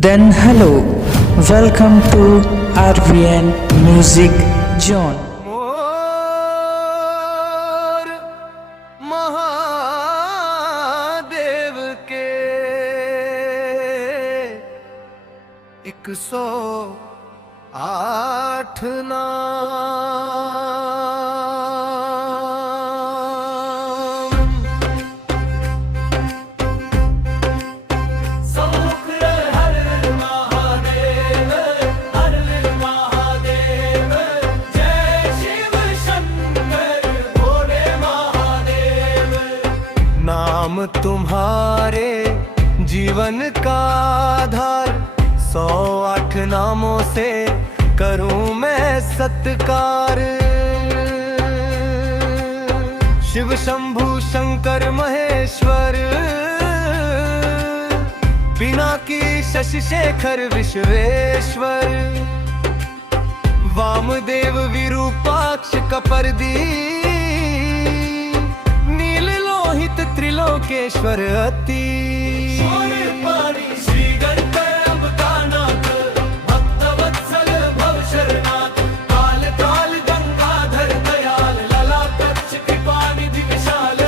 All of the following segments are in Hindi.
Then hello, welcome to RVN Music Zone. मोर महादेव के 108 नाम। सौख हर महादेव, हर महादेव, जय शिव शंकर भोले महादेव। नाम तुम्हारे जीवन का आधार, 108 नामों से करूं मैं सत्कार। शिव शंभु शंकर महेश्वर, पिनाकी शशि शेखर विश्वेश्वर। वामदेव विरूपाक्ष कपर्दी, नील लोहित त्रिलोकेश्वर अति। पानी श्री गणकर अम्बकानाथ, भक्तवत्सल भवशरनाथ, काल काल गंगाधर दयाल, ललाटक्ष कृपानिधि विशाल।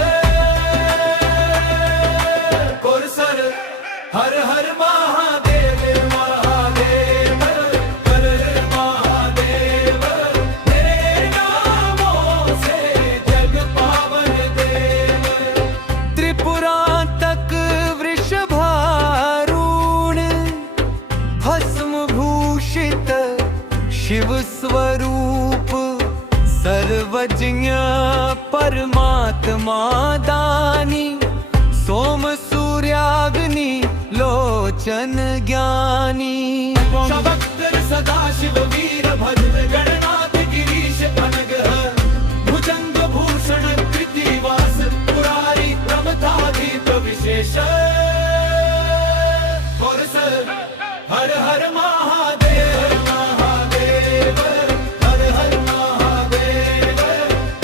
कोरसर हर हर महादेव महादेव, हर हर महादेव। तेरे नामों से जग पावन देव। त्रिपुरांतक वृषभारूढ़, भस्म भूषित शिव स्वरूप। सर्वज्ञ परमात्मा दानी, सोम सूर्याग्नि लोचन ज्ञानी। शबक्तर सदाशिव वीर भद्र, गणनाथ गिरीश अनग। भुजंग भूषण कृतिवास, पुरारी प्रमथादीप विशेष। कोरसर हर हर महादेव महादेव, हर हर महादेव।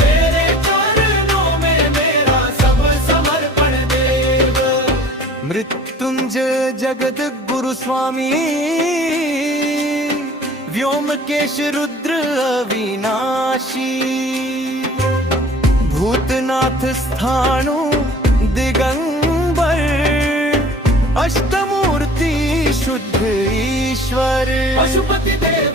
तेरे चरणों में मेरा सब समर्पण देव। मृत्युंजय जगद गुरु स्वामी, व्योमकेश रुद्र अविनाशी। भूतनाथ स्थाणु दिगंबर, अष्टमूर्ति शुद्ध ईश्वर। पशुपति देव